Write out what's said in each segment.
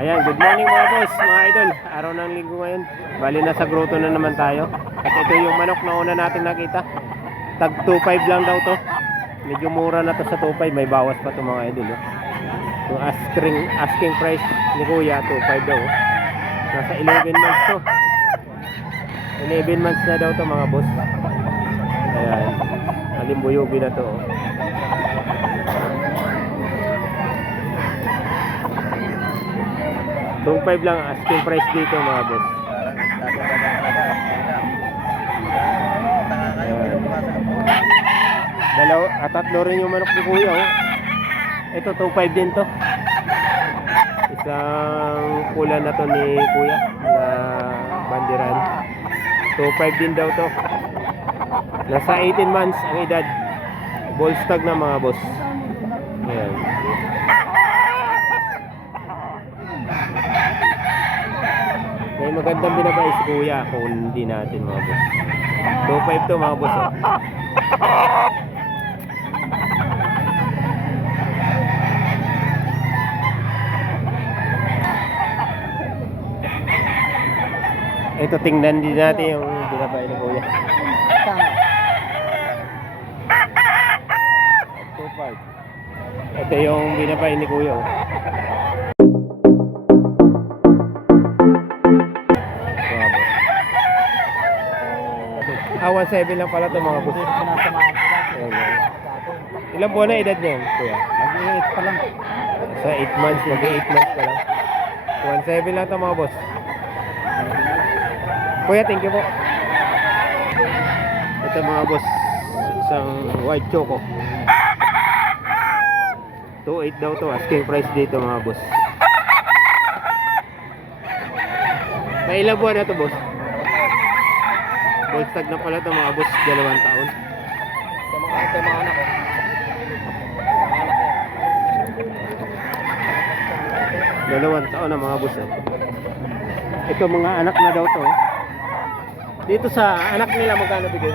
Ayan, good morning mga boss, mga idol. Araw ng linggo ngayon. Bali nasa grotto na naman tayo. At ito yung manok na una natin nakita. Tag 2.5 lang daw to. Medyo mura na to sa 2.5. May bawas pa to mga idol. Yung asking price ni Kuya, 2.5 daw. Nasa 11 months to. 11 months na daw to mga boss. Ayan. Alimbuyugi na to. 2.5 lang asking price dito mga boss. Tatlo rin yung manok ni Kuya. Ito 2.5 din to. Isang pula na to ni Kuya na bandiran. 2.5 din daw to. Nasa 18 months ang edad. Bull stag na mga boss. Ayan. May magandang binabay si Kuya kung hindi natin mga boss. 2.5 to mga boss. Ito tingnan din natin yung binabay ni Kuya. 2.5. Ito yung binabay ni Kuya. 1.7 lang pala ito mga boss. Ilang buwan na edad niya Kuya? Mag-8 pa lang. Sa 8 months, mag-8 months pa lang. 1.7 lang ito mga boss. Kuya, thank you po. Ito mga boss, isang white choco. 2.8 daw to, asking price dito mga boss. Sa ilang buwan na ito boss? Bull stag na pala ito mga boss, 2 taon. Ito mga anak ko. Dalawang taon na mga boss. Ito mga anak na daw to. Dito sa anak nila magkano bigay?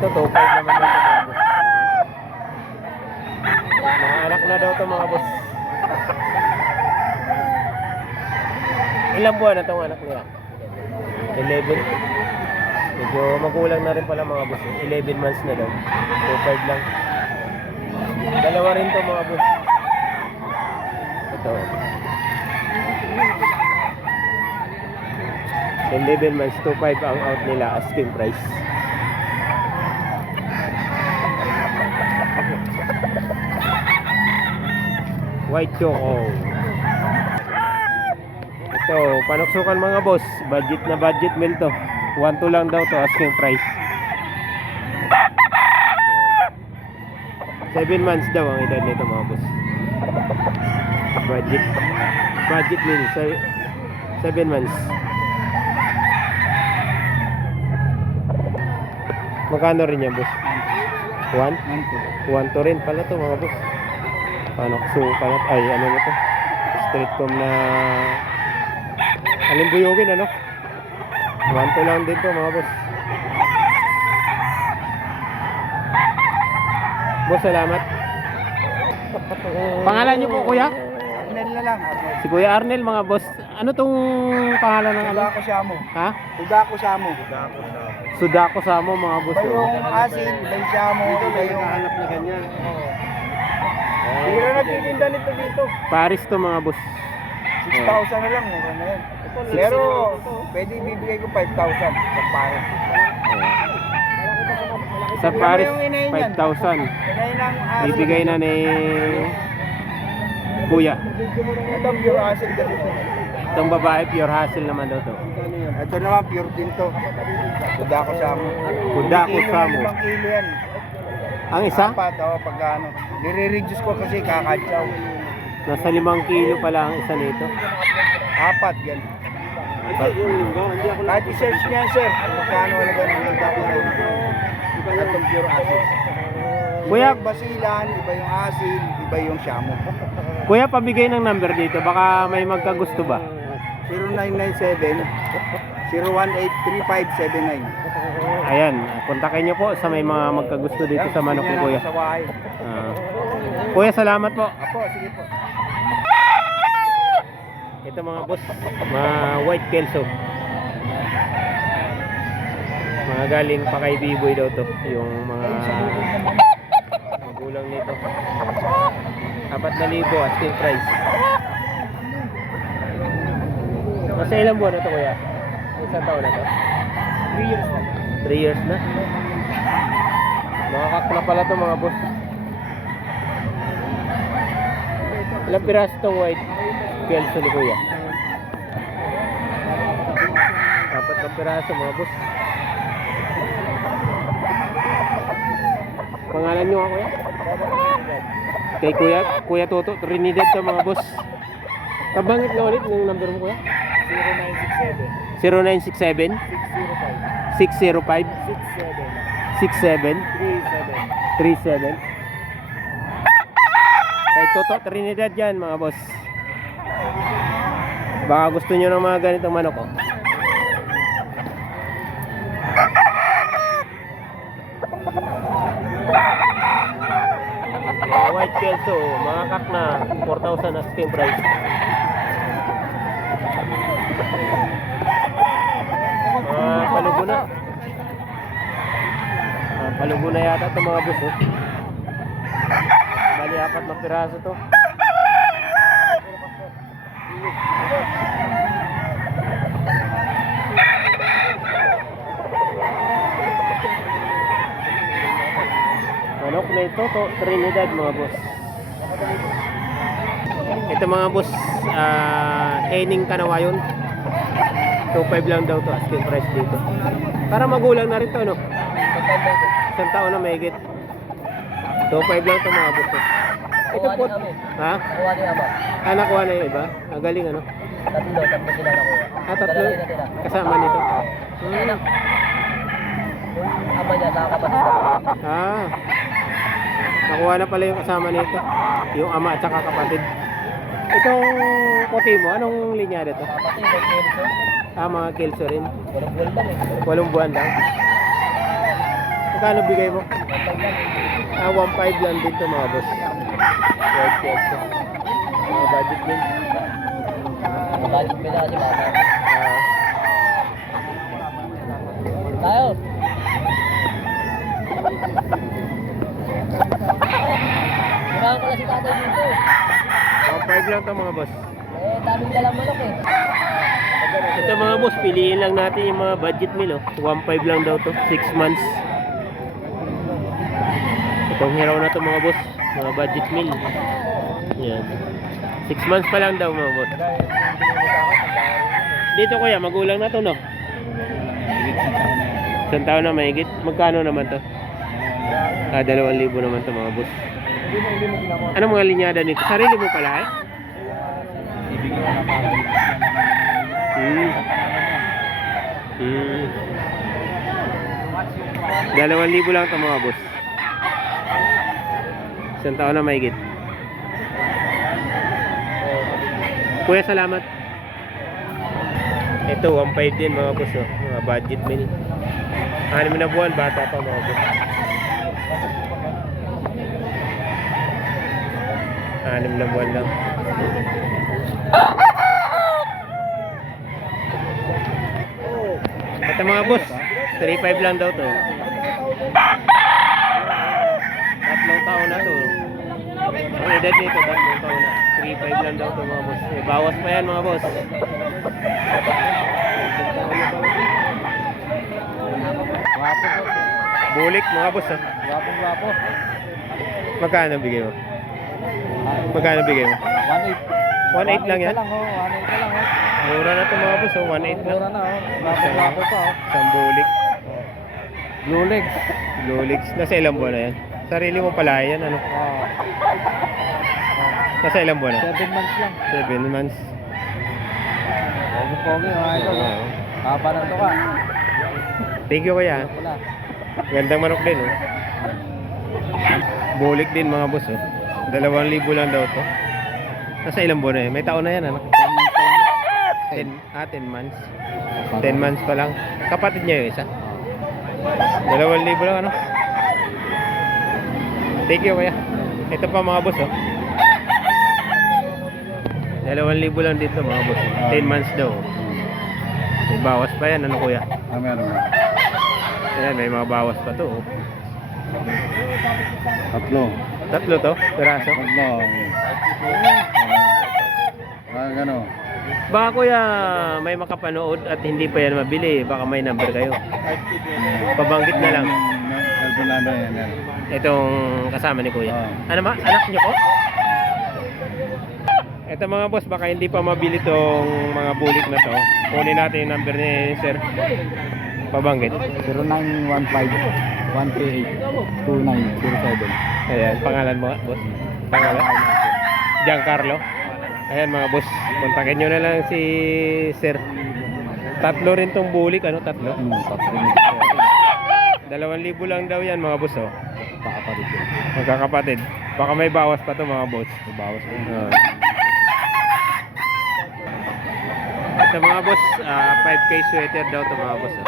Ito 2.5 naman daw to mga boss. Mga anak na daw to mga boss. Ilang buwan na itong anak nila? 11. Medyo magulang na rin pala mga boss. 11 months na daw. 2.5 lang. Dalawa rin to mga boss. Ito. 11 months, 2.5 ang out nila asking price. White choco. Ito, panuksukan mga boss. Budget na budget meal to. 1.2 lang daw to asking price. 7 months daw ang edad nito mga boss. Budget meal 7 months. Magkano rin yan boss? 1? 1 to rin pala to mga boss. Panuksukan at ay ano na to? Street com na alimbuyugin ano? 1 lang din to mga boss. Boss, salamat. Pangalan niyo po Kuya? Arnel na lang. Si Kuya Arnel mga boss. Ano tong pangalan ng ano? Sudako Siamo. Ha? Sudako Siamo. Sudako Samo mga boss. Iba yung asin, iba yung Siamo, iba yung Hanap na ganyan. Hindi na nagtitinda nito dito. Paris to mga boss. 6,000 na lang, mura na yan. Pero pwede bibigay ko 5,000 sa pare. Sa Paris, Yung inahin yan. 5,000. Inahin ng asin. Bibigay na ni Kuya. Ito pure asin ganito. Itong babae, pure hassle naman daw to. Ito naman pure din to. Sudako Siamo. Sudako Samo. 5 kilo yan. Ang isa? Apat, pag ano. Nire-reduce ko kasi kakatsaw. Nasa 5 kilo pala ang isa nito. 4 yan. Kahit i-search niya sir, magkano wala ba ng Sudako na itong pure asin. Kuya, Iba yung basilan, iba yung asin, iba yung Siamo. Kuya, pabigay ng number dito. Baka may magkagusto ba? 0997 0183579. Ayan, kontakin nyo po sa may mga magkagusto dito sa manok ni Kuya. Sa Wahay. Kuya, salamat po. Apo, sige po. ito mga boss, mga white kelso. Mga galing pa kay Biboy daw to, yung mga magulang nito. 4,000 asking price. Nasa ilang buwan na to kuya? Isang taon na to? 3 years na. 3 years na. Mga kak na pala to mga boss. Ilang piraso itong white kelso ni kuya? 4 na piraso mga boss. Pangalan nyo nga kuya? Kay Kuya Toto Trinidad to mga boss. Kabangit na ulit ng number mo kuya? 0967 0967 605 605 67 37 37. Kay Toto Trinidad yan mga boss. Baka gusto nyo ng mga ganitong manok oh. Mga white kelso, mga kak na 4,000 asking price. Palugo na. Palugo na yata ito mga boss oh. Bali 4 na piraso to. Manok na ito to Trinidad mga boss. Ito mga boss, Henning Kanawayon. 2.5 lang daw to asking price dito. Para magulang na rin to no. Isang taon na mahigit. 2.5 lang to mga boss. Ito po. Ha? Kuha niya ba? Anak ko na yung iba. Galing ano? Tatlo sila nakuha. Tatlo. Kasama nito. Yung ama niya sa kapatid ko. Nakuha na pala yung kasama nito. Yung ama at saka kapatid. Itong puti mo, anong linya dito? Kapatid, Kelso. Mga kelso rin. Walang buwan lang eh. 8 buwan lang. Magkano bigay mo? 1.5 lang din to mga boss. White kelso. Mga budget din. Mabalik pila kasi bata. Ah, Tayo! Kailangan ko na si tatay dito. 1.5 lang to mga boss. Daming dalang manok eh. Ito mga boss, piliin lang natin yung mga budget meal oh. 1.5 lang daw to, 6 months. Itong hiraw na to mga boss, mga budget meal. Yan. 6 months pa lang daw mga boss. Dito kuya, magulang na to no? Isang taon na mahigit. Magkano naman to? 2,000 naman to mga boss. Ano mga linyada nito? Sarili mo pala eh? Hmm. 2,000 lang ito mga boss. Isang taon na mahigit. Kuya, salamat. Ito, 1.5 din mga boss oh. Mga budget meal. 6 na buwan, bata pa mga boss. 6 na buwan lang. Ito mga boss, 3.5 lang daw to. 3 taon na to. Ang edad nito, 3 taon na. 3.5 lang daw to mga boss. Bawas pa yan mga boss. Wapo po. Bulik mga boss ha. Wapo. Magkano bigay mo? Magkano bigay mo? 1.8. 1.8 lang yan? 1.8 na lang oh. Mura na to mga boss, 1.8 lang. Mura na oh. Wapo pa oh. Isang bulik. Blue legs. Blue legs. Nasa ilang buwan na yan? Sarili mo pala yan, ano? Nasa ilang buwan na? 7 months lang. 7 months. Pogi mga idol. Papa na to ka. Thank you kuya. Wala. Gandang manok din oh. Bulik din mga boss oh. 2,000 lang daw to. Nasa ilang buwan na yan? May taon na yan ano? 10 months. 10 months pa lang. Kapatid niya yung isa. 2,000 lang ano? Thank you kuya. Ito pa mga boss oh. 2,000 lang dito mga boss. 10 months daw. May bawas pa yan, ano kuya? Meron na. Ayan, may mga bawas pa to. Tatlo. Tatlo to, piraso. Tatlo. Gano. Baka kuya, may makapanood at hindi pa yan mabili. Baka may number kayo. Pabanggit na lang. Cellphone number yan. Itong kasama ni kuya. Ano ma? Anak niyo po? Ito mga boss, baka hindi pa mabili tong mga bulik na to. Kunin natin yung number ni sir. Pabanggit. 0915-138-2907. Ayan, pangalan mo boss? Pangalan? Giancarlo. Ayan mga boss, kontakin nyo na lang si sir. Tatlo rin tong bulik, ano? Tatlo? Tatlo. 2,000 lang daw yan mga boss, oh. Pakapatid yun. Magkakapatid. Baka may bawas pa to mga boss. May bawas ko. Ito mga boss, 5K sweater daw to mga boss.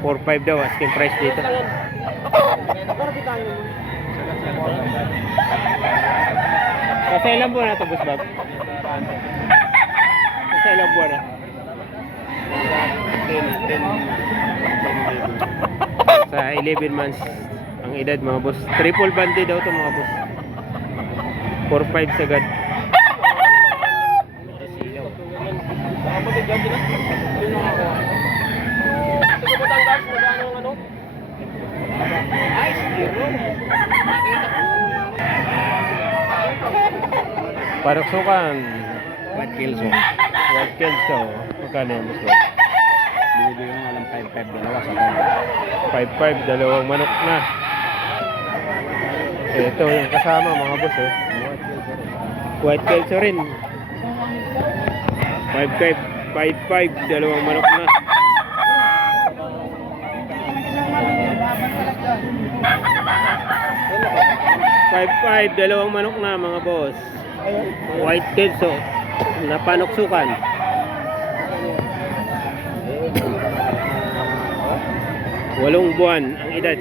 4,500 daw asking price dito. Kasi ilang buwan na to boss Bob? Kasi ilang buwan na? 10 sa 11 months ang edad mga boss. Triple bandi daw to mga boss. 4,500 sagad. Paroksukan. White Kelso. White Kelso. Magkano yan boss Bob? Binibigyan nga lang 5-5 dalawa sa kanya. 5,500, dalawang manok na. Ito yung kasama mga boss oh. White Kelso rin. 5,500, dalawang manok na. $5,500, dalawang manok na mga boss. White Kelso na panoksukan. Walong buwan ang edad.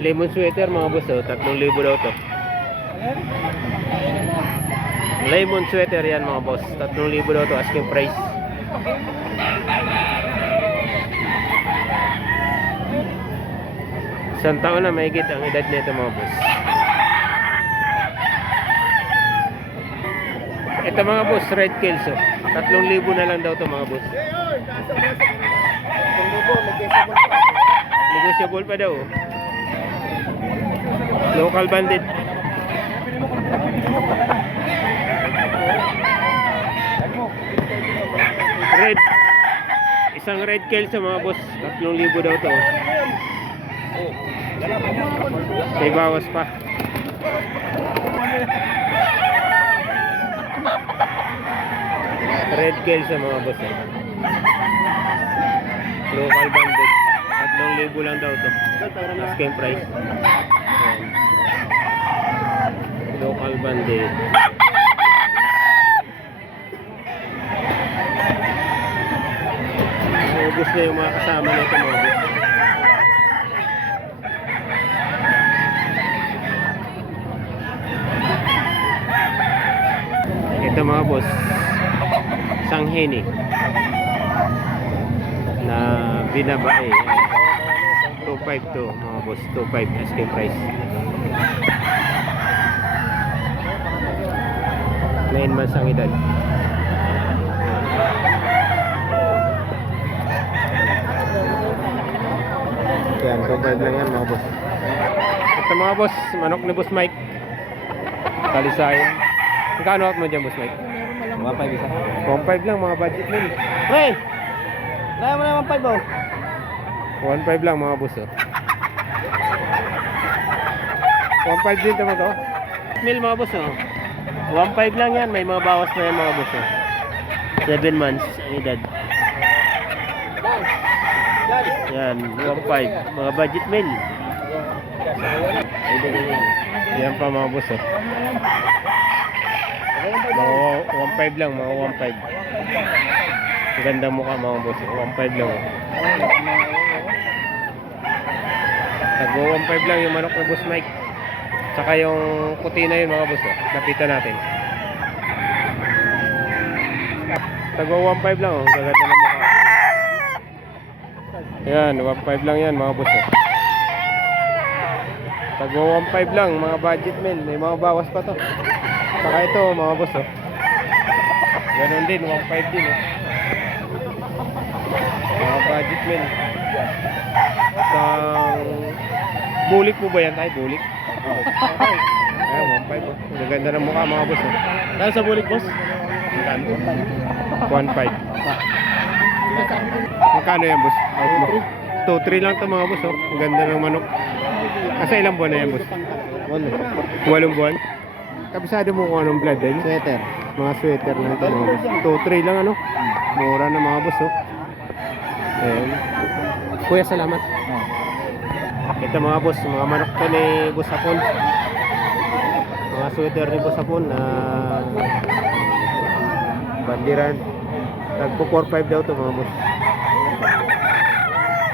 Lemon sweater mga boss oh, 3,000 daw to. Lemon sweater yan mga boss, 3,000 daw to asking price. Isang taon na mahigit ang edad nito mga boss. Ito mga boss, Red Kelso, 3,000 na lang daw to mga boss. Negotiable pa daw. Local bandit. Red. Isang red Kelso mga boss, 3,000 daw to. May bawas pa. Red Kelso mga boss eh. Local bandit, 3,000 lang daw to. Asking price. Ayan. Local bandit. Ubus na yung mga kasama nito mga boss. Ito mga boss, Sangheni na binabae. 2,500 to mga boss, 2,500 asking price. 9 months ang edad. Yan, 2,500 lang yan mga boss. Ito mga boss, manok ni Boss Mike. Kalisayan. Magkano out mo dyan Boss Mike? 1.5 isa. 1,500 lang mga budget nun. Hey! Kaya mo na 1.5 oh. 1,500 lang mga boss oh. 1,500 din naman to. Mil mga boss oh. 1,500 lang yan. May mga bawas na yan mga boss oh. 7 months ang edad. Yan, 1,500. Mga budget meal. Yan pa mga boss oh. Mga 1,500 lang, mga 1,500. Ganda mukha mga boss, 1,500 lang. Tagwa 1.5 lang yung manok na Boss Mike. Saka yung puti na yun mga boss. Oh. Lapitan natin. Tagwa 1.5 lang. Oh. Gaganda na mukha. Yan, 1.5 lang yan mga boss. Oh. Tagwa 1.5 lang mga budget meal. May mga bawas pa to. Saka ito mga boss. Oh. Ganon din, 1.5 din. Oh. Mga budget meal. Bulik po ba yan tayo? Bulik? Ayan, 1.5 oh. Gaganda ng mukha mga boss oh. Kaya sa bulik, boss? Magkano? 1.5. Magkano yan boss? 2-3 lang to mga boss oh. Ang ganda ng manok. Kasi ilang buwan na yan boss? 8 buwan? Kabisado mo kung anong blood din? Sweater. Mga sweater na ito mga boss. 2-3 lang ano? Mura na mga boss oh. Ayan. Kuya, salamat. Ito mga boss, mga manok to ni Boss Hapon. Mga sweater ni Boss Hapon na bandiran. Tagpo 4.5 daw to mga boss.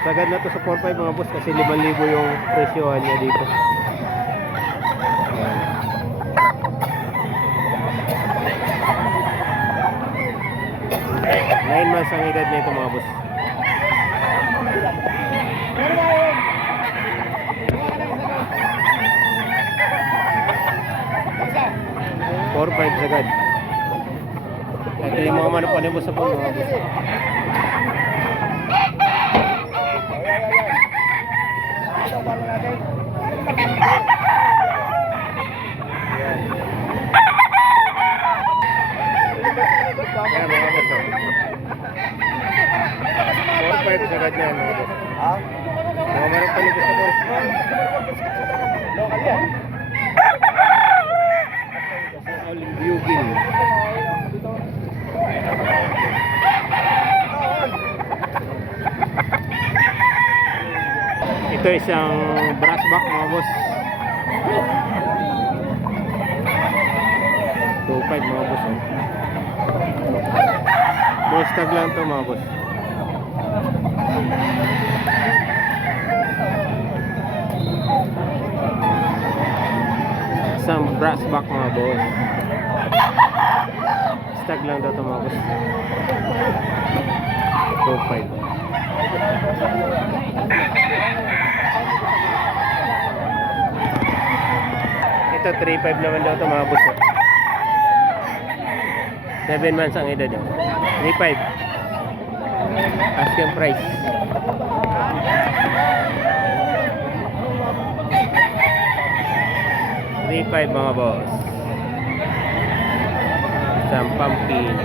Sagad na to sa 4.5 mga boss kasi 5,000 yung presyohan niya dito. Ayan. 9 months ang edad nito mga boss. Four, 5 sagad. Ito yung mga manok pa ni Boss Hapon mga boss. Ayan mga boss. 4-5 sagad na yan mga boss. Ha? Mga manok pa ni Boss Hapon. Local yan. Aling Bugil. Ito isang brass back mga boss. 2.5 mga boss. Boss tag lang to mga boss. Isang brass back mga boss. Stag lang daw to mga boss. 2.5. Ito 3.5 naman daw to mga boss. 7 months ang edad. 3.5. Asking price. $3.5 mga boss. Isang pumpkin.